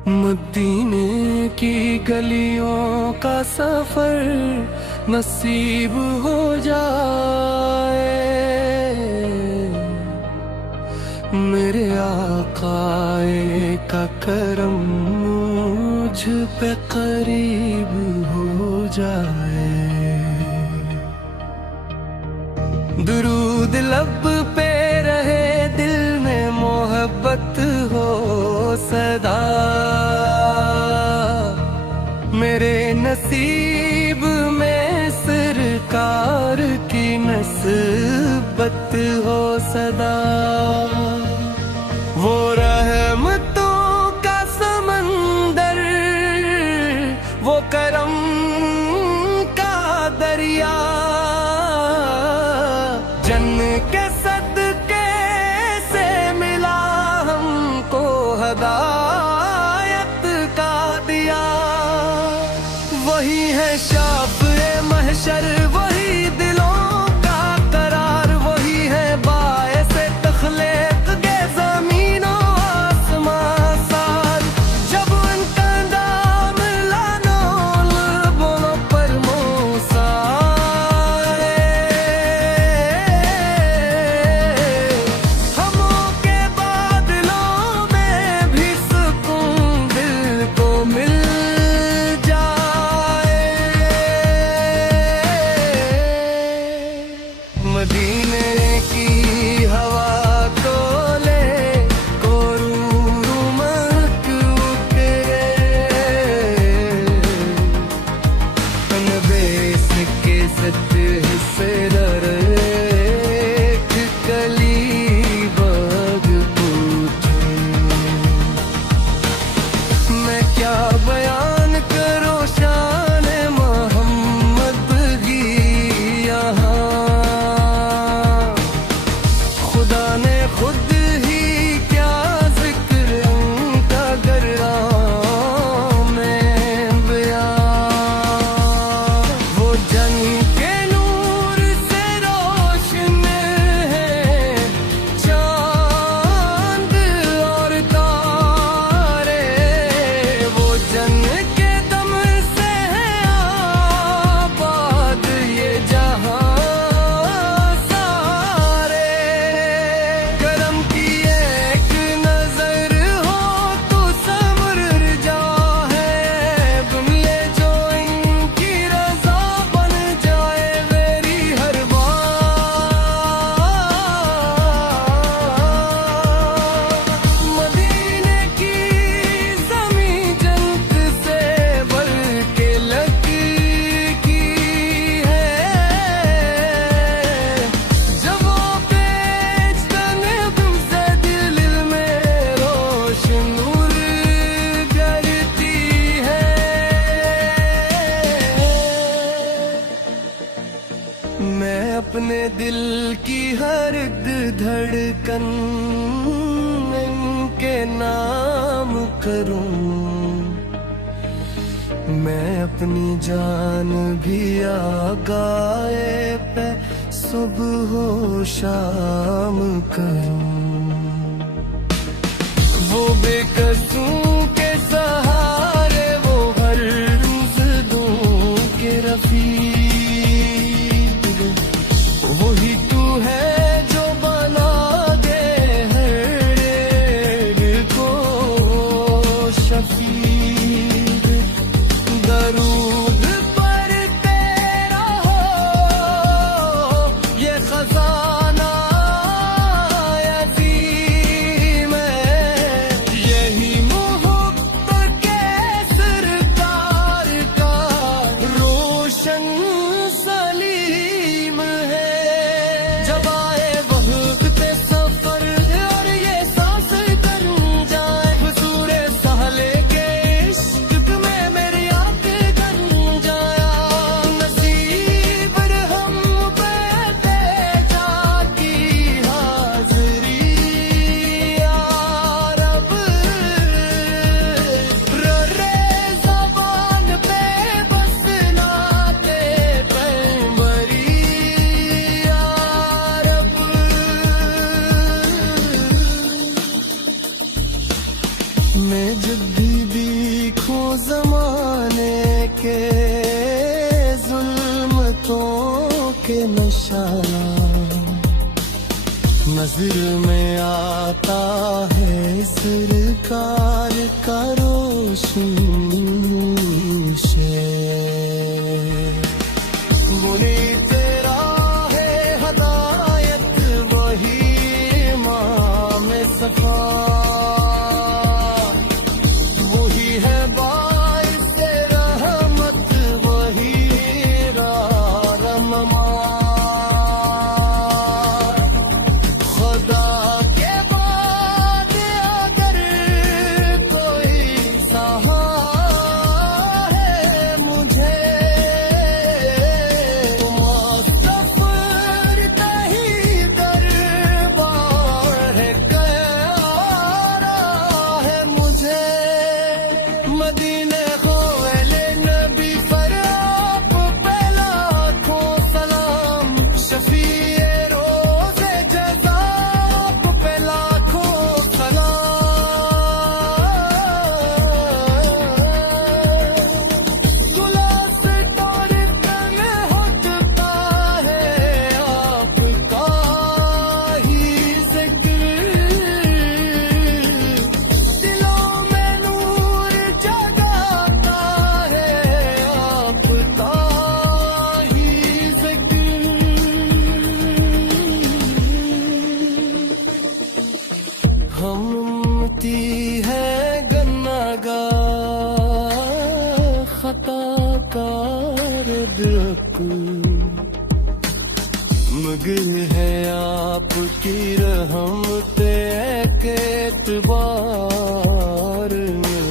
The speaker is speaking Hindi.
मदीने की गलियों का सफर नसीब हो जाए, मेरे आकाए का करम मुझ पे करीब हो जाए। दुरूद लब पे रहे, दिल में मोहब्बत हो सदा, मेरे नसीब में सरकार की नस्बत हो सदा। वो रहमतों का समंदर, वो करम का दरिया, जन्नत के सदके से मिला हमको हदायत का दिया। वही है शाफ़े महशर, वही दिलों का करार, वही है बायसे तख्लीक के ज़मीनों आसमां सार। जब उनका नाम लानो बोलो पर मोसाए, हमों के बादलों में भी सुकून दिल को मिल मदीने की हवा को ले कोरूर महक उतरे, अनबेस के सच हिस्से दर एक कली बाग पूछे। मैं क्या बयान करूं शान मोहम्मद की यहाँ, खुद ही क्या जिक्र उनका कर रहा मैं बयां। वो जन के नूर से रोशन है चांद और तारे, वो जन के दम से है आबाद ये जहां सारे। करम की एक नजर हो तो समर जा है, तुम ले जो इनकी रजा बन जाए मेरी हर बात। मदीने की ज़मीं जन्नत से बढ़ के लगती है, जब वो पेचतने तुमसे दिल में रोशन नूर करती है। मैं अपने दिल की हर धड़कन इनके नाम करूं, मैं अपनी जान भी आगाए पे सुबह हो शाम करूं। वो बेकसूं के सहारे, वो हर जुल्म के रफीक, वही तू है जो बना दे हर एक को शफीक। दरूद पर तेरा हो ये खजाना अज़ीम है, यही मोहब्बत रातों के नशा नजर में आता है सरकार का रोशन से। बुनी तेरा है हदायत वही इमाम सफा, वही है बाइस रहमत वही रहमा। खुदा के बाद अगर कोई सहारा है मुझे, मुस्तफर कहीं दरबार है प्यारा है मुझे। मदीने को वेले नबी पर आप पे लाखों सलाम, शफीए रोज़े जज़ा आप पे लाखों सलाम। गुलास तारीख में होता है आपका ही जिक्र, दिलों में नूर जगाता है आपका ही जिक्र। हम उम्मती है गन्नागार खताकार बिल्कुल, मगर है आपकी रहमत के एतबार में